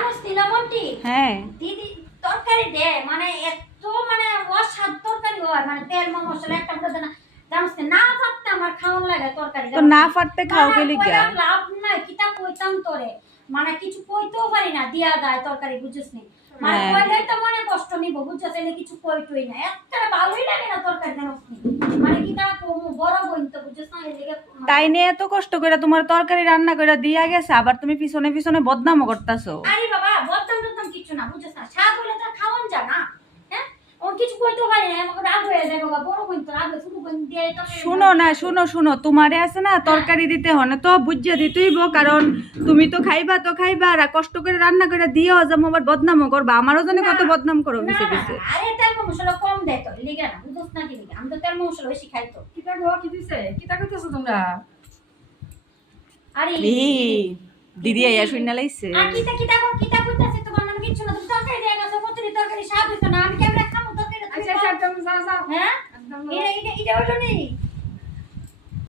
জানোস তিলামন্টি হ্যাঁ দিদি তরকারি দে মানে এত মানে অস্বাদ তরকারি হয় মানে তেল মশলা একটা মধ্যে না জানোস না ফাটতে আমার খাওয়ান লাগে তরকারি তো না ফাটতে খাও কে লিগা লাভ নাই কিতা কইতাম তোরে মানে কিছু কইতেও পারি না দিয়া যায় তরকারি বুঝছিস নি মানে কইলে তো মনে কষ্ট নিব বুঝছিস এলে কিছু কইতই না একটা ভালোই লাগে না তরকারি জানোস নি মানে কিতা কম বড় বইন তো বুঝছিস না এদিকে তাই নিয়ে এত কষ্ট করে তোমার তরকারি রান্না করে দিয়া গেছে আবার তুমি পিছনে পিছনে বদনামও করতাছো। আরে বাবা বলতাম টলতাম কিছু না বুঝছিস না স্বাদ হইলে তো খাওয়ান যা না হ্যাঁ ও কিছু কইতে পারি না আমাকে রাগ হয়ে যায় বাবা বড় বইন তো রাগ ছোট বইন দিয়ে তো শুনো না শুনো তোমারে আছে না তরকারি দিতে হনে তো বুঝিয়ে দিতেইব কারণ তুমি তো খাইবা আর কষ্ট করে রান্না করে দিও যেমন আবার বদনামও করবা আমারও জন্য কত বদনাম করো পিছে পিছে। আরে তেল মশলা কম দে তো লিগা না বুঝছ না কি লিগা আমি তো তেল মশলা বেশি খাই তো কিতা গো কি দিছে কিতা কইতেছো তোমরা আরে দিদি আইয়া শুইনা লাইছে আর কিতা কইতাছে তোমার নাম কিছু না তুমি তরকারি দিয়ে গেছো কতরি তরকারি স্বাদ হইতো না আমি কেমনে খামু তরকারি আচ্ছা আচ্ছা একদম যা যা হ্যাঁ একদম এটা হলো নি